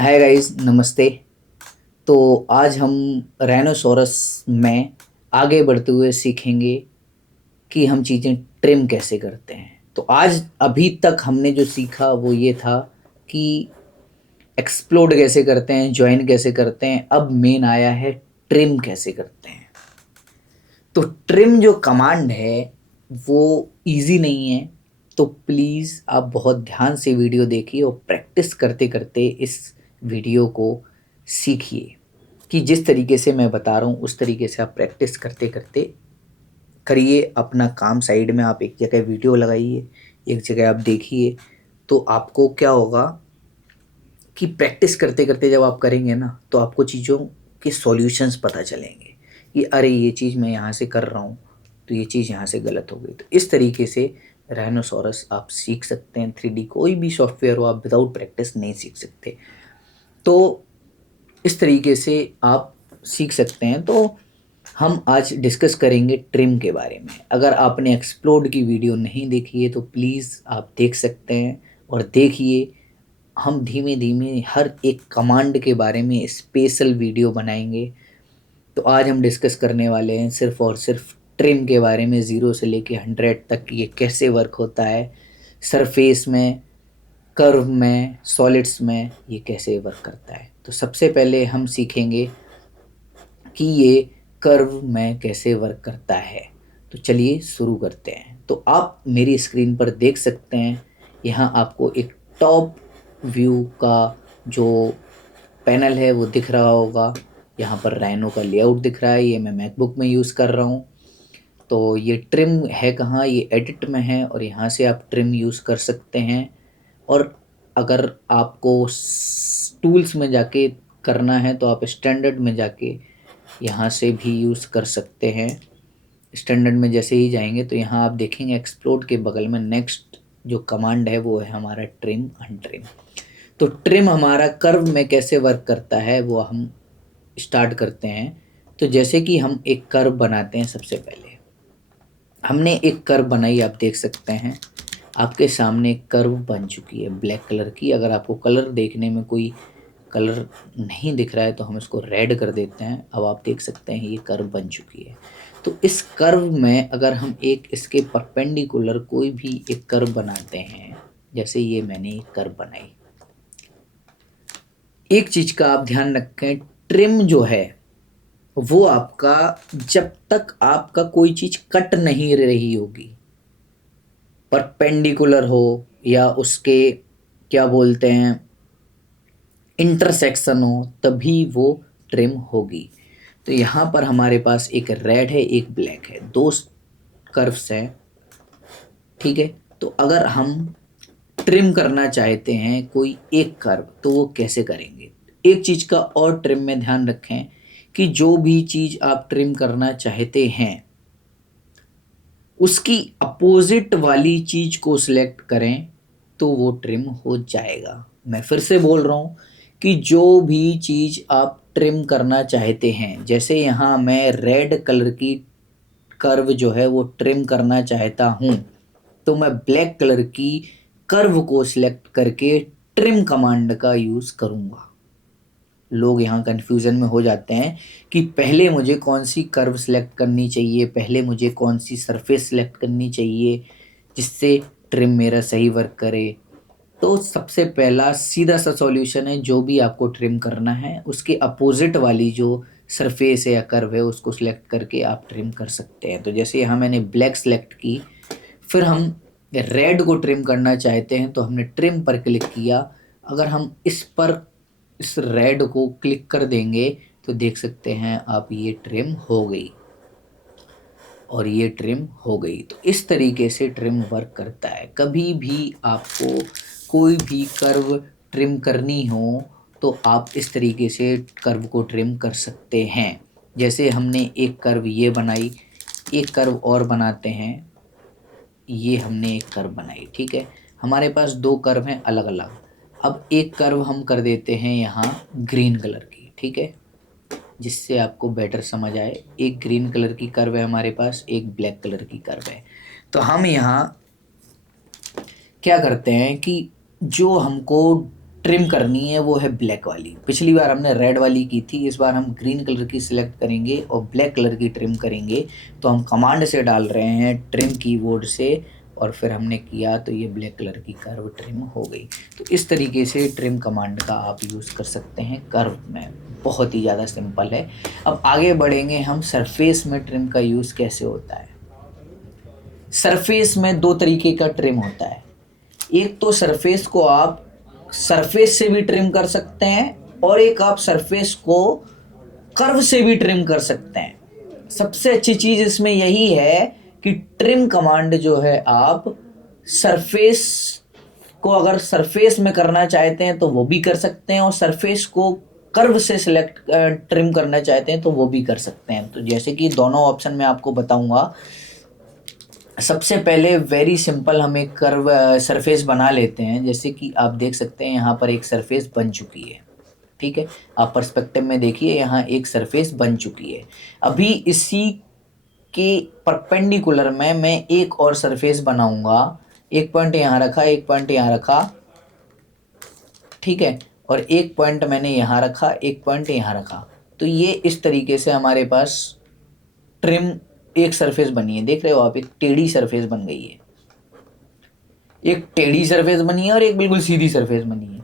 Hi guys, नमस्ते। तो आज हम राइनोसोरस में आगे बढ़ते हुए सीखेंगे कि हम चीज़ें ट्रिम कैसे करते हैं। तो आज अभी तक हमने जो सीखा वो ये था कि एक्सप्लोड कैसे करते हैं, जॉइन कैसे करते हैं। अब मेन आया है ट्रिम कैसे करते हैं। तो ट्रिम जो कमांड है वो इजी नहीं है। तो प्लीज़ आप बहुत ध्यान से वीडियो देखिए और प्रैक्टिस करते करते इस वीडियो को सीखिए कि जिस तरीके से मैं बता रहा हूँ उस तरीके से आप प्रैक्टिस करते करते करिए। अपना काम साइड में आप एक जगह वीडियो लगाइए, एक जगह आप देखिए। तो आपको क्या होगा कि प्रैक्टिस करते करते जब आप करेंगे ना तो आपको चीज़ों के सॉल्यूशंस पता चलेंगे कि अरे ये चीज़ मैं यहाँ से कर रहा हूँ तो ये चीज़ यहाँ से गलत हो गई। तो इस तरीके से राइनोसोरस आप सीख सकते हैं। 3D कोई भी सॉफ्टवेयर हो आप विदाउट प्रैक्टिस नहीं सीख सकते। तो इस तरीके से आप सीख सकते हैं। तो हम आज डिस्कस करेंगे ट्रिम के बारे में। अगर आपने एक्सप्लोड की वीडियो नहीं देखी है तो प्लीज़ आप देख सकते हैं और देखिए। हम धीमे धीमे हर एक कमांड के बारे में स्पेशल वीडियो बनाएंगे। तो आज हम डिस्कस करने वाले हैं सिर्फ और सिर्फ ट्रिम के बारे में, 0 से लेके 100 तक ये कैसे वर्क होता है। सरफेस में, कर्व में, सॉलिड्स में ये कैसे वर्क करता है। तो सबसे पहले हम सीखेंगे कि ये कर्व में कैसे वर्क करता है। तो चलिए शुरू करते हैं। तो आप मेरी स्क्रीन पर देख सकते हैं, यहाँ आपको एक टॉप व्यू का जो पैनल है वो दिख रहा होगा। यहाँ पर राइनो का लेआउट दिख रहा है। ये मैं मैकबुक में यूज़ कर रहा हूँ। तो ये ट्रिम है कहाँ, ये एडिट में है और यहाँ से आप ट्रिम यूज़ कर सकते हैं। और अगर आपको टूल्स में जाके करना है तो आप स्टैंडर्ड में जाके यहाँ से भी यूज़ कर सकते हैं। स्टैंडर्ड में जैसे ही जाएंगे तो यहाँ आप देखेंगे एक्सप्लोड के बगल में नेक्स्ट जो कमांड है वो है हमारा ट्रिम अनट्रिम। तो ट्रिम हमारा कर्व में कैसे वर्क करता है वो हम स्टार्ट करते हैं। तो जैसे कि हम एक कर्व बनाते हैं, सबसे पहले हमने एक कर्व बनाई, आप देख सकते हैं आपके सामने कर्व बन चुकी है ब्लैक कलर की। अगर आपको कलर देखने में कोई कलर नहीं दिख रहा है तो हम इसको रेड कर देते हैं। अब आप देख सकते हैं ये कर्व बन चुकी है। तो इस कर्व में अगर हम एक इसके परपेंडिकुलर कोई भी एक कर्व बनाते हैं, जैसे ये मैंने एक कर्व बनाई। एक चीज का आप ध्यान रखें, ट्रिम जो है वो आपका जब तक आपका कोई चीज कट नहीं रही होगी, परपेंडिकुलर हो या उसके क्या बोलते हैं इंटरसेक्शन हो, तभी वो ट्रिम होगी। तो यहाँ पर हमारे पास एक रेड है, एक ब्लैक है, दो कर्व्स हैं, ठीक है। तो अगर हम ट्रिम करना चाहते हैं कोई एक कर्व तो वो कैसे करेंगे। एक चीज का और ट्रिम में ध्यान रखें कि जो भी चीज आप ट्रिम करना चाहते हैं उसकी अपोजिट वाली चीज को सिलेक्ट करें तो वो ट्रिम हो जाएगा। मैं फिर से बोल रहा हूँ कि जो भी चीज आप ट्रिम करना चाहते हैं, जैसे यहाँ मैं रेड कलर की कर्व जो है वो ट्रिम करना चाहता हूँ तो मैं ब्लैक कलर की कर्व को सिलेक्ट करके ट्रिम कमांड का यूज़ करूँगा। लोग यहाँ कन्फ्यूज़न में हो जाते हैं कि पहले मुझे कौन सी कर्व सेलेक्ट करनी चाहिए, पहले मुझे कौन सी सरफेस सेलेक्ट करनी चाहिए जिससे ट्रिम मेरा सही वर्क करे। तो सबसे पहला सीधा सा सॉल्यूशन है, जो भी आपको ट्रिम करना है उसके अपोजिट वाली जो सरफेस है या कर्व है उसको सिलेक्ट करके आप ट्रिम कर सकते हैं। तो जैसे यहाँ मैंने ब्लैक सेलेक्ट की, फिर हम रेड को ट्रिम करना चाहते हैं तो हमने ट्रिम पर क्लिक किया। अगर हम इस रेड को क्लिक कर देंगे तो देख सकते हैं आप ये ट्रिम हो गई और ये ट्रिम हो गई। तो इस तरीके से ट्रिम वर्क करता है। कभी भी आपको कोई भी कर्व ट्रिम करनी हो तो आप इस तरीके से कर्व को ट्रिम कर सकते हैं। जैसे हमने एक कर्व ये बनाई, एक कर्व और बनाते हैं। ये हमने एक कर्व बनाई, ठीक है। हमारे पास दो कर्व हैं अलग अलग। अब एक कर्व हम कर देते हैं यहाँ ग्रीन कलर की, ठीक है, जिससे आपको बेटर समझ आए। एक ग्रीन कलर की कर्व है हमारे पास, एक ब्लैक कलर की कर्व है। तो हम यहाँ क्या करते हैं कि जो हमको ट्रिम करनी है वो है ब्लैक वाली। पिछली बार हमने रेड वाली की थी, इस बार हम ग्रीन कलर की सिलेक्ट करेंगे और ब्लैक कलर की ट्रिम करेंगे। तो हम कमांड से डाल रहे हैं ट्रिम कीबोर्ड से, और फिर हमने किया तो ये ब्लैक कलर की कर्व ट्रिम हो गई। तो इस तरीके से ट्रिम कमांड का आप यूज़ कर सकते हैं कर्व में, बहुत ही ज़्यादा सिंपल है। अब आगे बढ़ेंगे हम सरफेस में ट्रिम का यूज़ कैसे होता है। सरफेस में दो तरीके का ट्रिम होता है। एक तो सरफेस को आप सरफेस से भी ट्रिम कर सकते हैं, और एक आप सरफेस को कर्व से भी ट्रिम कर सकते हैं। सबसे अच्छी चीज़ इसमें यही है कि ट्रिम कमांड जो है आप सरफेस को अगर सरफेस में करना चाहते हैं तो वो भी कर सकते हैं, और सरफेस को कर्व से सिलेक्ट ट्रिम करना चाहते हैं तो वो भी कर सकते हैं। तो जैसे कि दोनों ऑप्शन मैं आपको बताऊंगा। सबसे पहले वेरी सिंपल हम एक कर्व सरफेस बना लेते हैं। जैसे कि आप देख सकते हैं यहाँ पर एक सरफेस बन चुकी है, ठीक है। आप पर्सपेक्टिव में देखिए, यहाँ एक सरफेस बन चुकी है। अभी इसी के परपेंडिकुलर में मैं एक और सरफेस बनाऊंगा। एक पॉइंट यहाँ रखा, एक पॉइंट यहाँ रखा, ठीक है, और एक पॉइंट मैंने यहाँ रखा, एक पॉइंट यहाँ रखा। तो ये इस तरीके से हमारे पास ट्रिम एक सरफेस बनी है। देख रहे हो आप, एक टेढ़ी सरफेस बन गई है, एक टेढ़ी सरफेस बनी है और एक बिल्कुल सीधी सरफेस बनी है।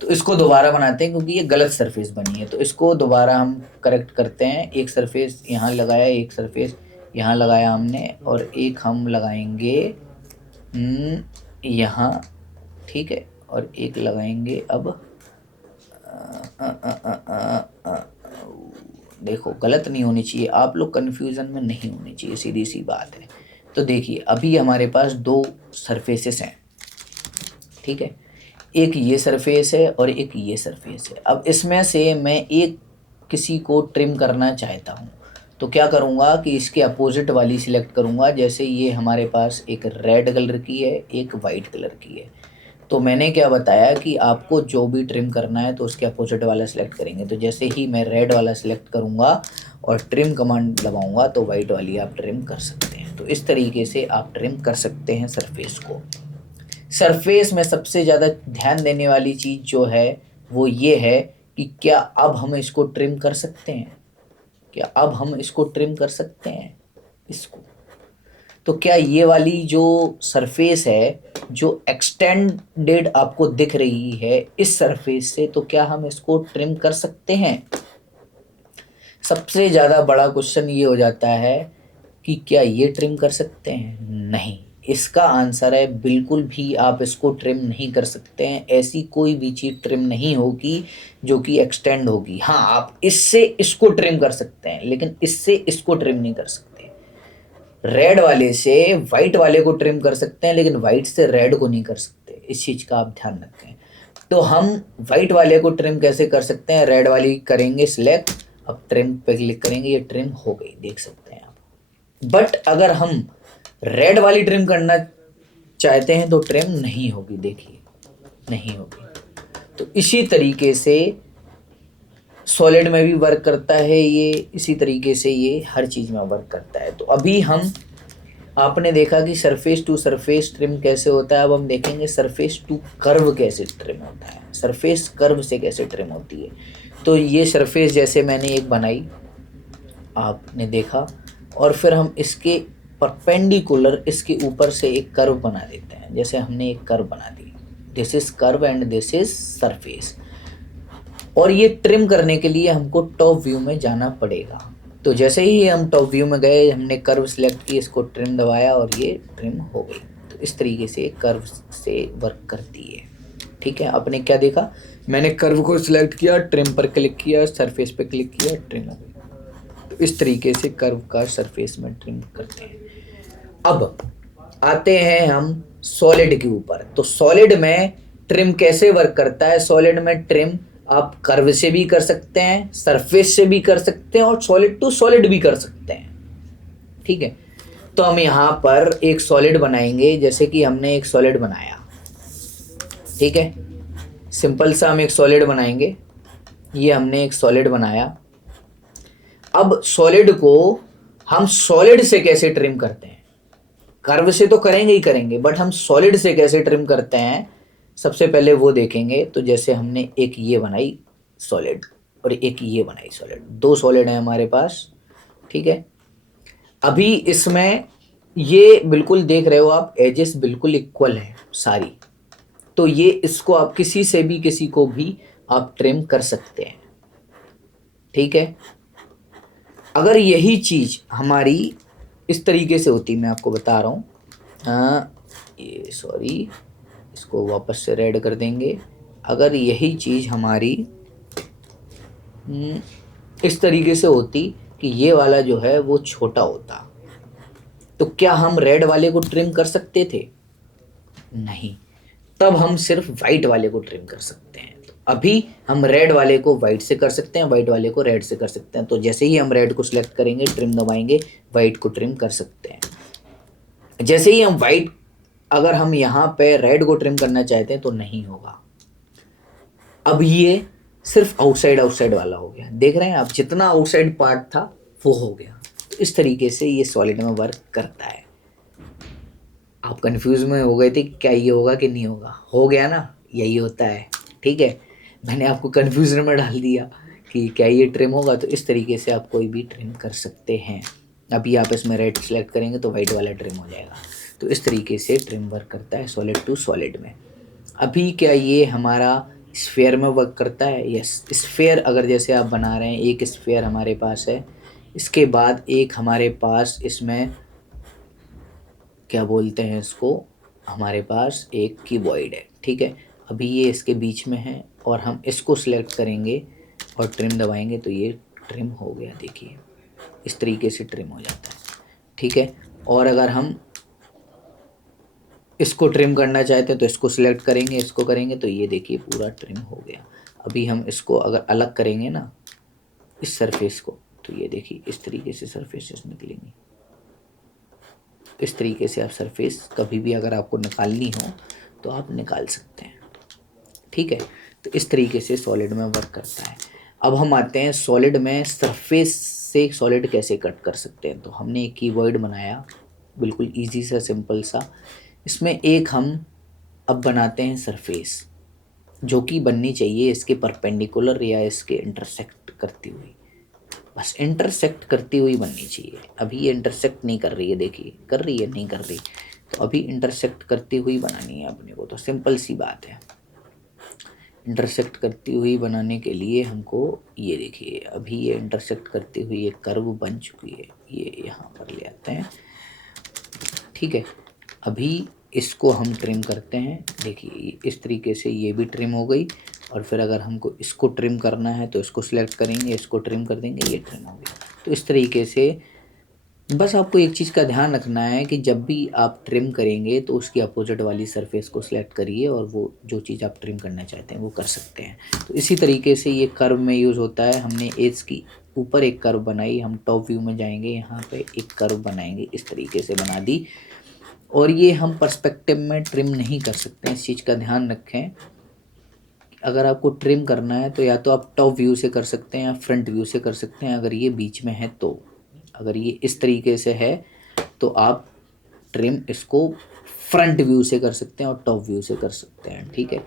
तो इसको दोबारा बनाते हैं क्योंकि ये गलत सरफेस बनी है। तो इसको दोबारा हम करेक्ट करते हैं। एक सरफेस यहाँ लगाया, एक सरफेस यहाँ लगाया हमने, और एक हम लगाएंगे यहाँ, ठीक है, और एक लगाएंगे अब देखो गलत नहीं होनी चाहिए, आप लोग कन्फ्यूज़न में नहीं होनी चाहिए, सीधी सी बात है। तो देखिए अभी हमारे पास दो सरफेसेस हैं, ठीक है, एक ये सरफेस है और एक ये सरफेस है। अब इसमें से मैं एक किसी को ट्रिम करना चाहता हूँ, तो क्या करूँगा कि इसके अपोजिट वाली सिलेक्ट करूँगा। जैसे ये हमारे पास एक रेड कलर की है, एक वाइट कलर की है। तो मैंने क्या बताया कि आपको जो भी ट्रिम करना है तो उसके अपोजिट वाला सिलेक्ट करेंगे। तो जैसे ही मैं रेड वाला सिलेक्ट करूँगा और ट्रिम कमांड दबाऊँगा तो वाइट वाली आप ट्रिम कर सकते हैं। तो इस तरीके से आप ट्रिम कर सकते हैं सरफेस को। सरफेस में सबसे ज़्यादा ध्यान देने वाली चीज़ जो है वो ये है कि क्या अब हम इसको ट्रिम कर सकते हैं, क्या अब हम इसको ट्रिम कर सकते हैं इसको। तो क्या ये वाली जो सरफेस है जो एक्सटेंडेड आपको दिख रही है इस सरफेस से, तो क्या हम इसको ट्रिम कर सकते हैं। सबसे ज़्यादा बड़ा क्वेश्चन ये हो जाता है कि क्या ये ट्रिम कर सकते हैं। नहीं, इसका आंसर है बिल्कुल भी आप इसको ट्रिम नहीं कर सकते हैं। ऐसी कोई भी चीज़ ट्रिम नहीं होगी जो कि एक्सटेंड होगी। हाँ, आप इससे इसको ट्रिम कर सकते हैं लेकिन इससे इसको ट्रिम नहीं कर सकते। रेड वाले से वाइट वाले को ट्रिम कर सकते हैं लेकिन वाइट से रेड को नहीं कर सकते। इस चीज़ का आप ध्यान रखें। तो हम वाइट वाले को ट्रिम कैसे कर सकते हैं, रेड वाली करेंगे सिलेक्ट, अब ट्रिम पे क्लिक करेंगे, ये ट्रिम हो गई, देख सकते हैं आप। बट अगर हम रेड वाली ट्रिम करना चाहते हैं तो ट्रिम नहीं होगी, देखिए नहीं होगी। तो इसी तरीके से सॉलिड में भी वर्क करता है ये, इसी तरीके से ये हर चीज़ में वर्क करता है। तो अभी हम आपने देखा कि सरफेस टू सरफेस ट्रिम कैसे होता है। अब हम देखेंगे सरफेस टू कर्व कैसे ट्रिम होता है, सरफेस कर्व से कैसे ट्रिम होती है। तो ये सरफेस जैसे मैंने एक बनाई, आपने देखा, और फिर हम इसके परपेंडिकुलर इसके ऊपर से एक कर्व बना देते हैं। जैसे हमने एक कर्व बना दी, this is curve and this is surface. और ये ट्रिम करने के लिए हमको टॉप व्यू में जाना पड़ेगा। तो जैसे ही हम टॉप व्यू में गए, हमने कर्व सिलेक्ट की, इसको ट्रिम दबाया और ये ट्रिम हो गई। तो इस तरीके से कर्व से वर्क करती है, ठीक है। आपने क्या देखा, मैंने कर्व को सिलेक्ट किया, ट्रिम पर क्लिक किया, सरफेस पे क्लिक किया, ट्रिम हो गई। तो इस तरीके से कर्व का सरफेस में ट्रिम करते हैं। अब आते हैं हम सॉलिड के ऊपर। तो सॉलिड में ट्रिम कैसे वर्क करता है। सॉलिड में ट्रिम आप कर्व से भी कर सकते हैं, सरफेस से भी कर सकते हैं, और सॉलिड टू सॉलिड भी कर सकते हैं, ठीक है। तो हम यहाँ पर एक सॉलिड बनाएंगे। जैसे कि हमने एक सॉलिड बनाया, ठीक है, सिंपल सा हम एक सॉलिड बनाएंगे। ये हमने एक सॉलिड बनाया। अब सॉलिड को हम सॉलिड से कैसे ट्रिम करते हैं, कर्व से तो करेंगे ही करेंगे, बट हम सॉलिड से कैसे ट्रिम करते हैं। सबसे पहले वो देखेंगे। तो जैसे हमने एक ये बनाई सॉलिड और एक ये बनाई सॉलिड, दो सॉलिड हैं हमारे पास, ठीक है। अभी इसमें ये बिल्कुल देख रहे हो आप, एजेस बिल्कुल इक्वल हैं सारी। तो ये इसको आप किसी से भी, किसी को भी आप ट्रिम कर सकते हैं, ठीक है। अगर यही चीज हमारी इस तरीके से होती, मैं आपको बता रहा हूँ, ये सॉरी, इसको वापस से रेड कर देंगे। अगर यही चीज हमारी इस तरीके से होती कि ये वाला जो है वो छोटा होता, तो क्या हम रेड वाले को ट्रिम कर सकते थे? नहीं। तब हम सिर्फ वाइट वाले को ट्रिम कर सकते हैं। तो अभी हम रेड वाले को वाइट से कर सकते हैं, वाइट वाले को रेड से कर सकते हैं। तो जैसे ही हम रेड को सिलेक्ट करेंगे, ट्रिम दबाएंगे, वाइट को ट्रिम कर सकते हैं। जैसे ही हम वाइट, अगर हम यहाँ पे रेड को ट्रिम करना चाहते हैं तो नहीं होगा। अब ये सिर्फ आउटसाइड आउटसाइड वाला हो गया, देख रहे हैं आप, जितना आउटसाइड पार्ट था वो हो गया। तो इस तरीके से ये सॉलिड में वर्क करता है। आप कंफ्यूज में हो गए थे कि क्या ये होगा कि नहीं होगा, हो गया ना, यही होता है, ठीक है। मैंने आपको कंफ्यूजन में डाल दिया कि क्या ये ट्रिम होगा। तो इस तरीके से आप कोई भी ट्रिम कर सकते हैं। अभी आप इसमें रेड सेलेक्ट करेंगे तो वाइट वाला ट्रिम हो जाएगा। तो इस तरीके से ट्रिम वर्क करता है सॉलिड टू सॉलिड में। अभी क्या ये हमारा स्फेयर में वर्क करता है? यस। स्फेयर अगर जैसे आप बना रहे हैं, एक स्फेयर हमारे पास है, इसके बाद एक हमारे पास इसमें क्या बोलते हैं इसको, हमारे पास एक कीबॉर्ड है, ठीक है। अभी ये इसके बीच में है और हम इसको सिलेक्ट करेंगे और ट्रिम दबाएंगे तो ये ट्रिम हो गया, देखिए इस तरीके से ट्रिम हो जाता है, ठीक है। और अगर हम इसको ट्रिम करना चाहते हैं तो इसको सिलेक्ट करेंगे, इसको करेंगे तो ये देखिए पूरा ट्रिम हो गया। अभी हम इसको अगर अलग करेंगे ना इस सरफेस को, तो ये देखिए इस तरीके से सरफेसेस निकलेंगी। इस तरीके से आप सरफेस कभी भी अगर आपको निकालनी हो तो आप निकाल सकते हैं, ठीक है। तो इस तरीके से सॉलिड में वर्क करता है। अब हम आते हैं सॉलिड में सरफेस से सॉलिड कैसे कट कर सकते हैं। तो हमने एक कीवर्ड बनाया, बिल्कुल इजी सा, सिंपल सा। इसमें एक हम अब बनाते हैं सरफेस, जो कि बननी चाहिए इसके परपेंडिकुलर या इसके इंटरसेक्ट करती हुई, बस इंटरसेक्ट करती हुई बननी चाहिए। अभी ये इंटरसेक्ट नहीं कर रही है, देखिए कर रही है, नहीं कर रही। तो अभी इंटरसेक्ट करती हुई बनानी है अपने को, तो सिंपल सी बात है। इंटरसेक्ट करती हुई बनाने के लिए हमको ये देखिए, अभी ये इंटरसेक्ट करती हुई एक कर्व बन चुकी है, ये यहाँ पर ले आते हैं, ठीक है। अभी इसको हम ट्रिम करते हैं, देखिए इस तरीके से ये भी ट्रिम हो गई। और फिर अगर हमको इसको ट्रिम करना है तो इसको सिलेक्ट करेंगे, इसको ट्रिम कर देंगे, ये ट्रिम हो गया। तो इस तरीके से बस आपको एक चीज़ का ध्यान रखना है कि जब भी आप ट्रिम करेंगे तो उसकी अपोजिट वाली सरफेस को सिलेक्ट करिए और वो जो चीज़ आप ट्रिम करना चाहते हैं वो कर सकते हैं। तो इसी तरीके से ये कर्व में यूज़ होता है। हमने एज की ऊपर एक कर्व बनाई, हम टॉप व्यू में जाएंगे, यहाँ पे एक कर्व बनाएंगे, इस तरीके से बना दी। और ये हम पर्सपेक्टिव में ट्रिम नहीं कर सकते, इस चीज़ का ध्यान रखें। अगर आपको ट्रिम करना है तो या तो आप टॉप व्यू से कर सकते हैं या फ्रंट व्यू से कर सकते हैं, अगर ये बीच में है तो। अगर ये इस तरीके से है तो आप ट्रिम इसको फ्रंट व्यू से कर सकते हैं और टॉप व्यू से कर सकते हैं, ठीक है।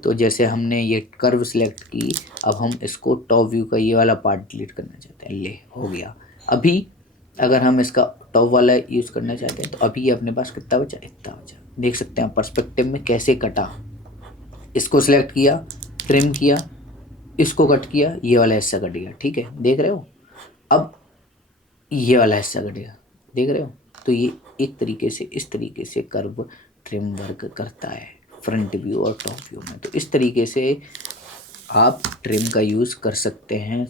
तो जैसे हमने ये कर्व सिलेक्ट की, अब हम इसको टॉप व्यू का ये वाला पार्ट डिलीट करना चाहते हैं, ले हो गया। अभी अगर हम इसका टॉप वाला यूज़ करना चाहते हैं तो अभी ये अपने पास कितना बचा, इतना बचा। देख सकते हैं पर्सपेक्टिव में कैसे कटा। इसको सिलेक्ट किया, ट्रिम किया, इसको कट किया, ये वाला हिस्सा कट गया, ठीक है, देख रहे हो। अब ये वाला हिस्सा कट गया, देख रहे हो। तो ये एक तरीके से इस तरीके से कर्व ट्रिम वर्क करता है फ्रंट व्यू और टॉप व्यू में। तो इस तरीके से आप ट्रिम का यूज़ कर सकते हैं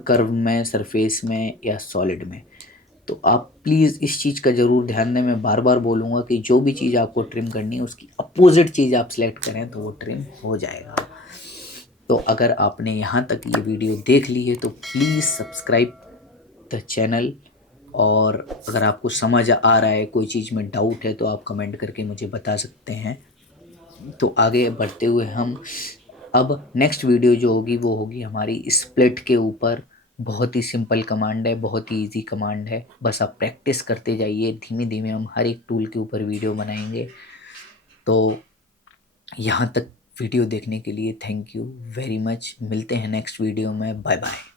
कर्व में, सरफेस में या सॉलिड में। तो आप प्लीज़ इस चीज़ का ज़रूर ध्यान दें। मैं बार बार बोलूँगा कि जो भी चीज़ आपको ट्रिम करनी है उसकी अपोजिट चीज़ आप सेलेक्ट करें तो वो ट्रिम हो जाएगा। तो अगर आपने यहाँ तक ये वीडियो देख ली है तो प्लीज़ सब्सक्राइब द चैनल। और अगर आपको समझ आ रहा है, कोई चीज़ में डाउट है तो आप कमेंट करके मुझे बता सकते हैं। तो आगे बढ़ते हुए हम अब नेक्स्ट वीडियो जो होगी वो होगी हमारी स्प्लिट के ऊपर। बहुत ही सिंपल कमांड है, बहुत ही इजी कमांड है, बस आप प्रैक्टिस करते जाइए। धीमे धीमे हम हर एक टूल के ऊपर वीडियो बनाएंगे। तो यहाँ तक वीडियो देखने के लिए थैंक यू वेरी मच। मिलते हैं नेक्स्ट वीडियो में। Bye bye.